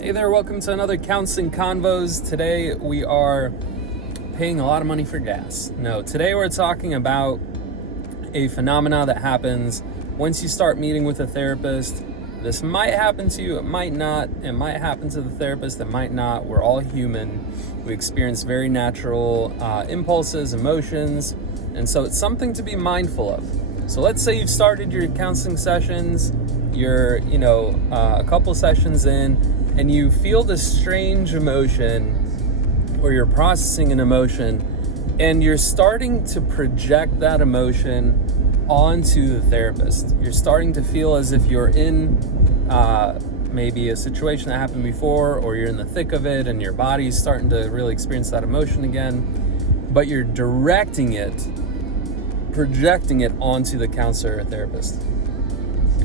Hey there, welcome to another Counseling Convos. Today we are paying a lot of money for gas. No, today we're talking about a phenomena that happens once you start meeting with a therapist. This might happen to you, it might not. It might happen to the therapist, it might not. We're all human. We experience very natural impulses, emotions, and so it's something to be mindful of. So let's say you've started your counseling sessions, you're a couple sessions in, and you feel this strange emotion, or you're processing an emotion, and you're starting to project that emotion onto the therapist. You're starting to feel as if you're in maybe a situation that happened before, or you're in the thick of it and your body's starting to really experience that emotion again, but you're projecting it onto the counselor or therapist.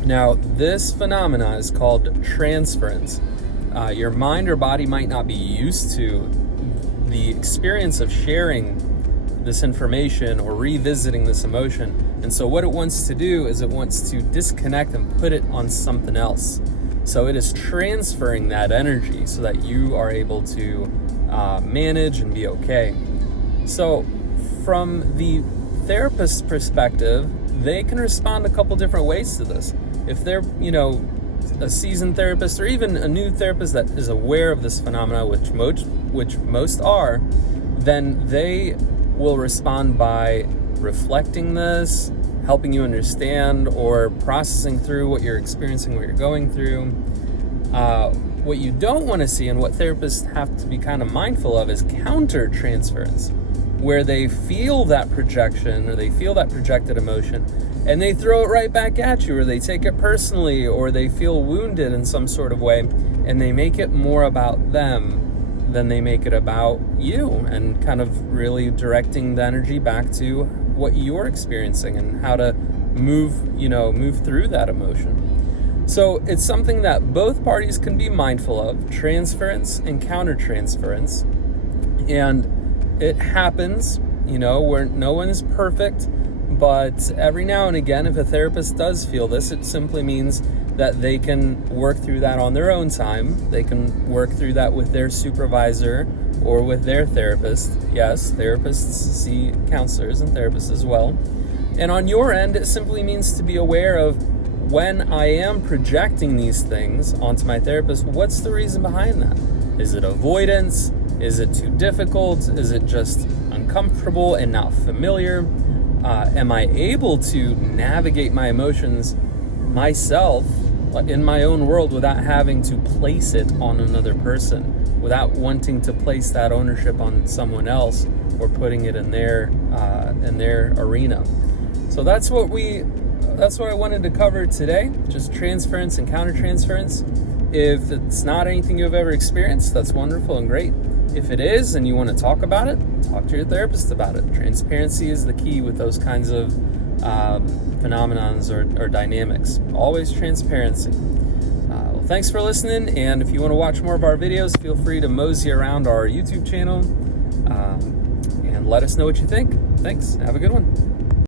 Now, this phenomena is called transference. Your mind or body might not be used to the experience of sharing this information or revisiting this emotion. And so what it wants to do is it wants to disconnect and put it on something else. So it is transferring that energy so that you are able to manage and be okay. So from the therapist's perspective, they can respond a couple different ways to this. If they're, a seasoned therapist or even a new therapist that is aware of this phenomena, which most are, then they will respond by reflecting this, helping you understand, or processing through what you're experiencing, what you're going through. What you don't want to see, and what therapists have to be kind of mindful of, is countertransference, where they feel that projection or they feel that projected emotion and they throw it right back at you, or they take it personally, or they feel wounded in some sort of way, and they make it more about them than they make it about you, and kind of really directing the energy back to what you're experiencing and how to move through that emotion. So it's something that both parties can be mindful of, transference and countertransference. And it happens, where no one is perfect, but every now and again, if a therapist does feel this, it simply means that they can work through that on their own time. They can work through that with their supervisor or with their therapist. Yes, therapists see counselors and therapists as well. And on your end, it simply means to be aware of, when I am projecting these things onto my therapist, what's the reason behind that? Is it avoidance? Is it too difficult? Is it just uncomfortable and not familiar? Am I able to navigate my emotions myself in my own world without having to place it on another person, without wanting to place that ownership on someone else or putting it in their arena? So that's what I wanted to cover today, just transference and countertransference. If it's not anything you've ever experienced, that's wonderful and great. If it is and you want to talk about it, talk to your therapist about it. Transparency is the key with those kinds of phenomenons or dynamics. Always transparency. Well, thanks for listening, and if you want to watch more of our videos, feel free to mosey around our YouTube channel and let us know what you think. Thanks. Have a good one.